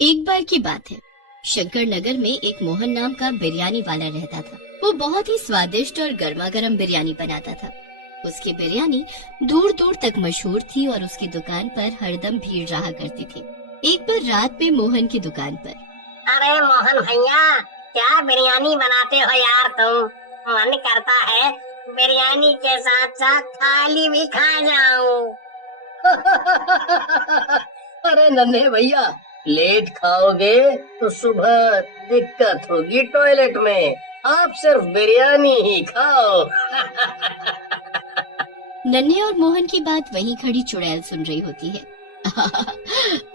एक बार की बात है, शंकर नगर में एक मोहन नाम का बिरयानी वाला रहता था। वो बहुत ही स्वादिष्ट और गर्मा गर्म बिरयानी बनाता था। उसकी बिरयानी दूर दूर तक मशहूर थी और उसकी दुकान पर हरदम भीड़ रहा करती थी। एक बार रात में मोहन की दुकान पर, अरे मोहन भैया, क्या बिरयानी बनाते हो यार तुम। मन करता है बिरयानी के साथ साथ थाली भी खा जाऊं। अरे नन्हे भैया, लेट खाओगे तो सुबह दिक्कत होगी टॉयलेट में। आप सिर्फ बिरयानी ही खाओ। नन्हे और मोहन की बात वहीं खड़ी चुड़ैल सुन रही होती है।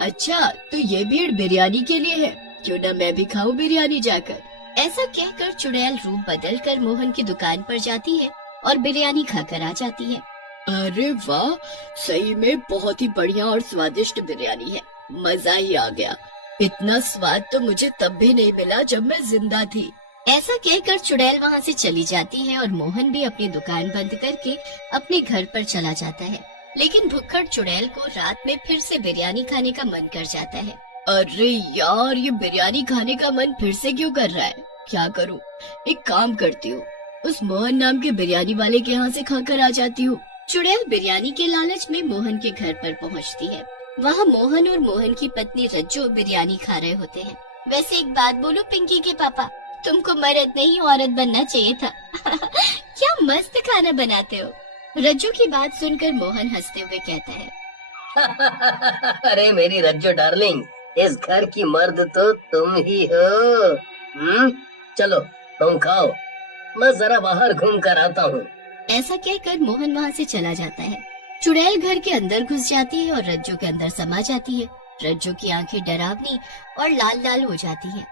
अच्छा, तो ये भीड़ बिरयानी के लिए है, क्यों ना मैं भी खाऊं बिरयानी जाकर। ऐसा कहकर चुड़ैल रूप बदलकर मोहन की दुकान पर जाती है और बिरयानी खाकर आ जाती है। अरे वाह, सही में बहुत ही बढ़िया और स्वादिष्ट बिरयानी है, मजा ही आ गया। इतना स्वाद तो मुझे तब भी नहीं मिला जब मैं जिंदा थी। ऐसा कहकर चुड़ैल वहाँ से चली जाती है और मोहन भी अपनी दुकान बंद करके अपने घर पर चला जाता है। लेकिन भुक्खड़ चुड़ैल को रात में फिर से बिरयानी खाने का मन कर जाता है। अरे यार, ये बिरयानी खाने का मन फिर से क्यों कर रहा है? क्या करूं? एक काम करती हूँ, उस मोहन नाम के बिरयानी वाले के यहाँ से खाकर आ जाती हूँ। चुड़ैल बिरयानी के लालच में मोहन के घर पर पहुँचती है। वहाँ मोहन और मोहन की पत्नी रज्जो बिरयानी खा रहे होते हैं। वैसे एक बात बोलूं पिंकी के पापा, तुमको मर्द नहीं औरत बनना चाहिए था। क्या मस्त खाना बनाते हो। रज्जो की बात सुनकर मोहन हंसते हुए कहता है। अरे मेरी रज्जो डार्लिंग, इस घर की मर्द तो तुम ही हो। चलो तुम खाओ, मैं जरा बाहर घूम कर आता हूँ। ऐसा कहकर मोहन वहाँ से चला जाता है। चुड़ैल घर के अंदर घुस जाती है और रज्जो के अंदर समा जाती है। रज्जो की आंखें डरावनी और लाल लाल हो जाती है।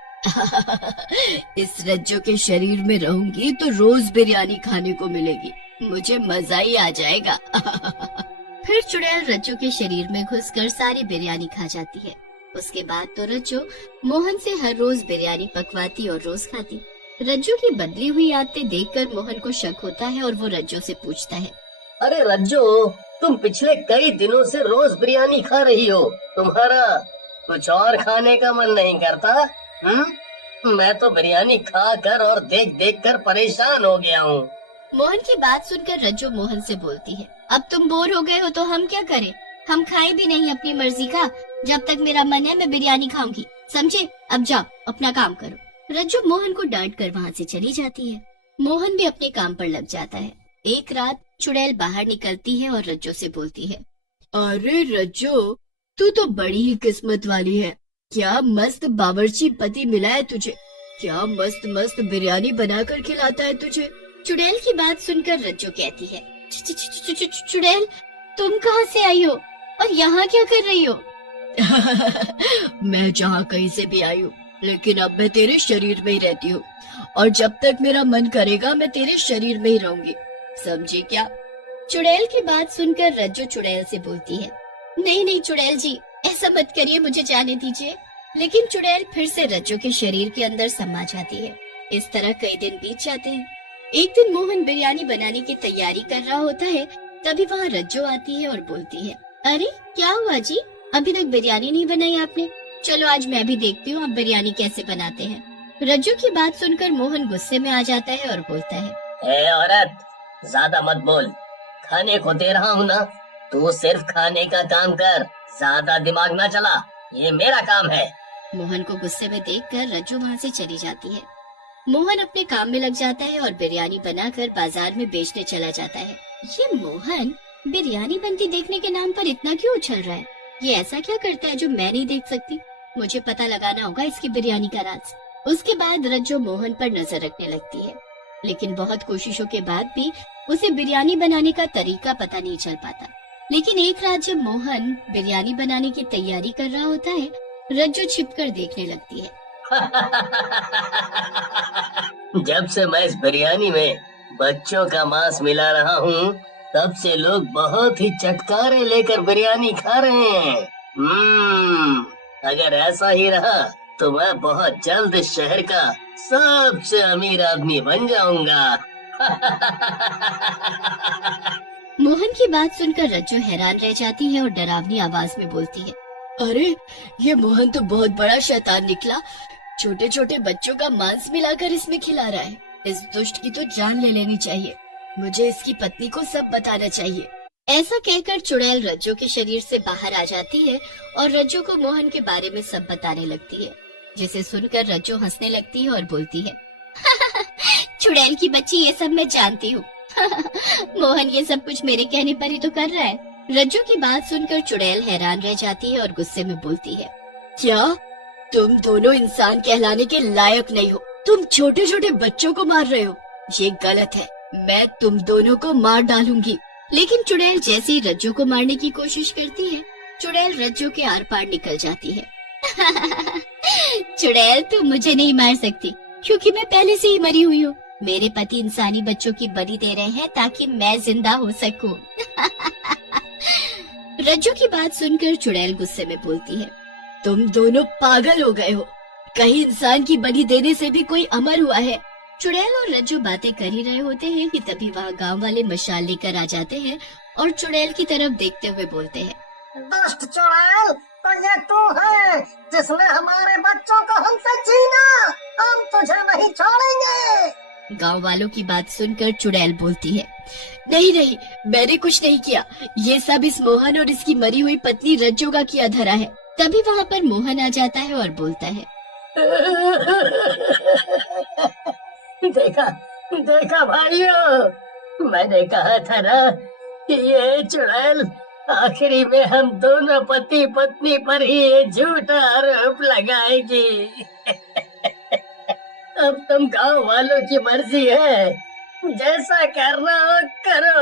इस रज्जो के शरीर में रहूंगी तो रोज बिरयानी खाने को मिलेगी, मुझे मजा ही आ जाएगा। फिर चुड़ैल रज्जो के शरीर में घुसकर सारी बिरयानी खा जाती है। उसके बाद तो रज्जो मोहन से हर रोज बिरयानी पकवाती और रोज खाती। रज्जो की बदली हुई आदतें देखकर मोहन को शक होता है और वो रज्जो से पूछता है। अरे रज्जो, तुम पिछले कई दिनों से रोज बिरयानी खा रही हो, तुम्हारा कुछ और खाने का मन नहीं करता? मैं तो बिरयानी खा कर और देख देख कर परेशान हो गया हूँ। मोहन की बात सुनकर रज्जो मोहन से बोलती है, अब तुम बोर हो गए हो तो हम क्या करें? हम खाए भी नहीं अपनी मर्जी का। जब तक मेरा मन है मैं बिरयानी खाऊंगी, समझे? अब जाओ अपना काम करो। रज्जो मोहन को डांट कर वहाँ से चली जाती है। मोहन भी अपने काम पर लग जाता है। एक रात चुड़ैल बाहर निकलती है और रज्जो से बोलती है, अरे रज्जो, तू तो बड़ी ही किस्मत वाली है। क्या मस्त बावर्ची पति मिला है तुझे, क्या मस्त मस्त बिरयानी बनाकर खिलाता है तुझे। चुड़ैल की बात सुनकर रज्जो कहती है, चुड़ैल, तुम कहाँ से आई हो और यहाँ क्या कर रही हो? मैं जहाँ कहीं से भी आई हूँ, लेकिन अब मैं तेरे शरीर में ही रहती हूँ और जब तक मेरा मन करेगा मैं तेरे शरीर में ही रहूंगी, समझी क्या? चुड़ैल की बात सुनकर रज्जो चुड़ैल से बोलती है, नहीं नहीं चुड़ैल जी, ऐसा मत करिए, मुझे जाने दीजिए। लेकिन चुड़ैल फिर से रज्जो के शरीर के अंदर समा जाती है। इस तरह कई दिन बीत जाते हैं। एक दिन मोहन बिरयानी बनाने की तैयारी कर रहा होता है, तभी वहाँ रज्जो आती है और बोलती है, अरे क्या हुआ जी, अभी तक बिरयानी नहीं बनाई आपने? चलो आज मैं भी देखती हूँ आप बिरयानी कैसे बनाते हैं। रज्जो की बात सुनकर मोहन गुस्से में आ जाता है और बोलता है, ए औरत, ज्यादा मत बोल, खाने को दे रहा हूँ ना, तू सिर्फ खाने का काम कर, ज्यादा दिमाग ना चला, ये मेरा काम है। मोहन को गुस्से में देखकर रज्जो वहाँ से चली जाती है। मोहन अपने काम में लग जाता है और बिरयानी बनाकर बाजार में बेचने चला जाता है। ये मोहन बिरयानी बनती देखने के नाम पर इतना क्यों उछल रहा है? ये ऐसा क्या करता है जो मैं नहीं देख सकती? मुझे पता लगाना होगा इसकी बिरयानी का राज। उसके बाद रज्जो मोहन पर नजर रखने लगती है, लेकिन बहुत कोशिशों के बाद भी उसे बिरयानी बनाने का तरीका पता नहीं चल पाता। लेकिन एक रात जब मोहन बिरयानी बनाने की तैयारी कर रहा होता है, रज्जो छिपकर देखने लगती है। जब से मैं इस बिरयानी में बच्चों का मांस मिला रहा हूँ, तब से लोग बहुत ही चटकारे लेकर बिरयानी खा रहे हैं। अगर ऐसा ही रहा तो मैं बहुत जल्द इस शहर का सबसे अमीर आदमी बन जाऊंगा। मोहन की बात सुनकर रज्जो हैरान रह जाती है और डरावनी आवाज में बोलती है, अरे ये मोहन तो बहुत बड़ा शैतान निकला। छोटे छोटे बच्चों का मांस मिलाकर इसमें खिला रहा है। इस दुष्ट की तो जान ले लेनी चाहिए। मुझे इसकी पत्नी को सब बताना चाहिए। ऐसा कहकर चुड़ैल रज्जो के शरीर से बाहर आ जाती है और रज्जो को मोहन के बारे में सब बताने लगती है, जिसे सुनकर रज्जो हंसने लगती है और बोलती है, चुड़ैल की बच्ची, ये सब मैं जानती हूँ। मोहन ये सब कुछ मेरे कहने पर ही तो कर रहा है। रज्जो की बात सुनकर चुड़ैल हैरान रह जाती है और गुस्से में बोलती है, क्या तुम दोनों इंसान कहलाने के लायक नहीं हो? तुम छोटे छोटे बच्चों को मार रहे हो। ये गलत है। मैं तुम दोनों को मार डालूंगी। लेकिन चुड़ैल जैसे ही रज्जो को मारने की कोशिश करती है, चुड़ैल रज्जो के आर पार निकल जाती है। चुड़ैल, तुम मुझे नहीं मार सकती क्योंकि मैं पहले से ही मरी हुई हूँ। मेरे पति इंसानी बच्चों की बलि दे रहे हैं ताकि मैं जिंदा हो सकूं। रज्जो की बात सुनकर चुड़ैल गुस्से में बोलती है, तुम दोनों पागल हो गए हो। कहीं इंसान की बलि देने से भी कोई अमर हुआ है? चुड़ैल और रज्जो बातें कर ही रहे होते हैं कि तभी वहाँ गांव वाले मशाल लेकर आ जाते हैं और चुड़ैल की तरफ देखते हुए बोलते हैं, दुष्ट चुड़ैल, तो ये तू है जिसने हमारे बच्चों को हमसे छीना। हम तुझे नहीं छोड़ेंगे। गांव वालों की बात सुनकर चुड़ैल बोलती है, नहीं नहीं, मैंने कुछ नहीं किया। ये सब इस मोहन और इसकी मरी हुई पत्नी रज्जो का किया धरा है। तभी वहाँ पर मोहन आ जाता है और बोलता है, देखा भाइयों, मैंने कहा था ना कि ये चुड़ैल आखिरी में हम दोनों पति पत्नी पर ही ये झूठा आरोप लगाएगी। अब तुम गांव वालों की मर्जी है, जैसा करना हो करो।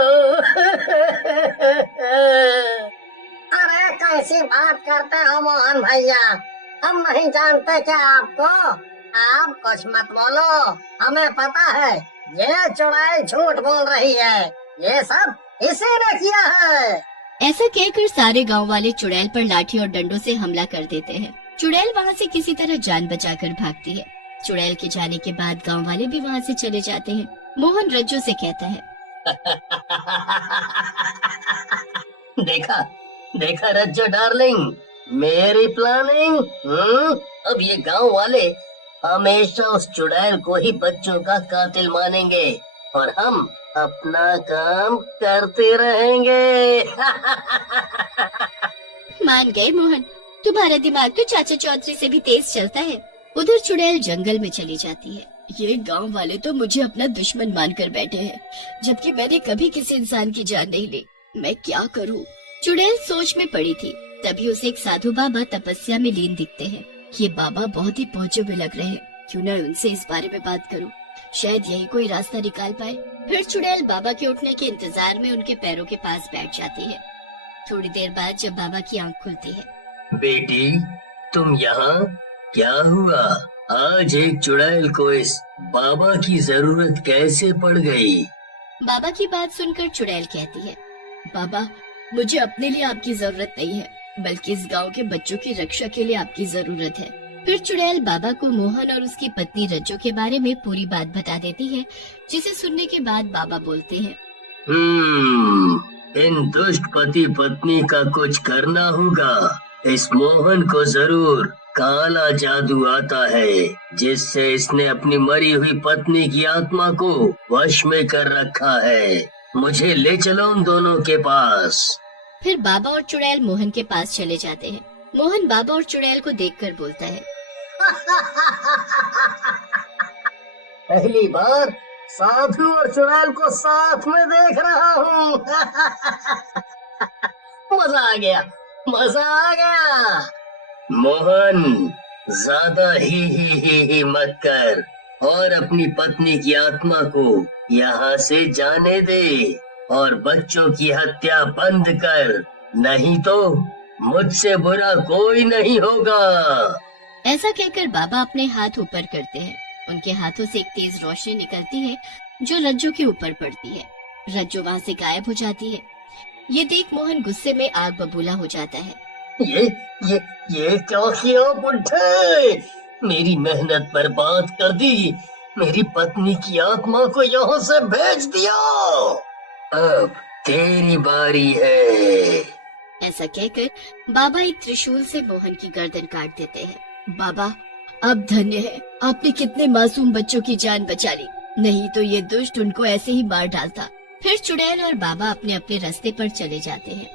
अरे कैसी बात करते हो मोहन भैया, हम नहीं जानते क्या आपको? आप कुछ मत बोलो, हमें पता है ये चुड़ैल झूठ बोल रही है। ये सब इसी ने किया है। ऐसा कहकर सारे गांव वाले चुड़ैल पर लाठी और डंडों से हमला कर देते हैं। चुड़ैल वहाँ से किसी तरह जान बचाकर भागती है। चुड़ैल के जाने के बाद गांव वाले भी वहाँ से चले जाते हैं। मोहन रज्जो से कहता है, देखा रज्जो डार्लिंग, मेरी प्लानिंग। अब ये गांव वाले हमेशा उस चुड़ैल को ही बच्चों का कातिल मानेंगे और हम अपना काम करते रहेंगे। मान गए मोहन, तुम्हारा दिमाग तो चाचा चौधरी से भी तेज चलता है। उधर चुड़ैल जंगल में चली जाती है। ये गांव वाले तो मुझे अपना दुश्मन मानकर बैठे हैं, जबकि मैंने कभी किसी इंसान की जान नहीं ली। मैं क्या करूं? चुड़ैल सोच में पड़ी थी। तभी उसे एक साधु बाबा तपस्या में लीन दिखते हैं। ये बाबा बहुत ही पहुंचे हुए लग रहे हैं। क्यों न उनसे इस बारे में बात करूं, शायद यही कोई रास्ता निकाल पाए। फिर चुड़ैल बाबा के उठने के इंतजार में उनके पैरों के पास बैठ जाती है। थोड़ी देर बाद जब बाबा की आंख खुलती है, बेटी, तुम यहाँ? क्या हुआ? आज एक चुड़ैल को इस बाबा की जरूरत कैसे पड़ गई? बाबा की बात सुनकर चुड़ैल कहती है, बाबा, मुझे अपने लिए आपकी जरूरत नहीं है, बल्कि इस गांव के बच्चों की रक्षा के लिए आपकी जरूरत है। फिर चुड़ैल बाबा को मोहन और उसकी पत्नी रज्जो के बारे में पूरी बात बता देती है, जिसे सुनने के बाद बाबा बोलते हैं, इन दुष्ट पति पत्नी का कुछ करना होगा। इस मोहन को जरूर काला जादू आता है, जिससे इसने अपनी मरी हुई पत्नी की आत्मा को वश में कर रखा है। मुझे ले चलो उन दोनों के पास। फिर बाबा और चुड़ैल मोहन के पास चले जाते हैं। मोहन बाबा और चुड़ैल को देखकर बोलता है, पहली बार साधु और चुड़ैल को साथ में देख रहा हूँ। मजा आ गया। मोहन, ज्यादा ही मत कर और अपनी पत्नी की आत्मा को यहाँ से जाने दे और बच्चों की हत्या बंद कर, नहीं तो मुझसे बुरा कोई नहीं होगा। ऐसा कहकर बाबा अपने हाथ ऊपर करते हैं। उनके हाथों से एक तेज रोशनी निकलती है जो रज्जो के ऊपर पड़ती है। रज्जो वहाँ से गायब हो जाती है। ये देख मोहन गुस्से में आग बबूला हो जाता है। ये क्या किया बुड्ढे? मेरी मेहनत बर्बाद कर दी, मेरी पत्नी की आत्मा को यहाँ से भेज दिया। अब तेरी बारी है। ऐसा कहकर बाबा एक त्रिशूल से मोहन की गर्दन काट देते हैं। बाबा, आप धन्य हैं, आपने कितने मासूम बच्चों की जान बचा ली, नहीं तो ये दुष्ट उनको ऐसे ही मार डालता। फिर चुड़ैल और बाबा अपने अपने रास्ते पर चले जाते हैं।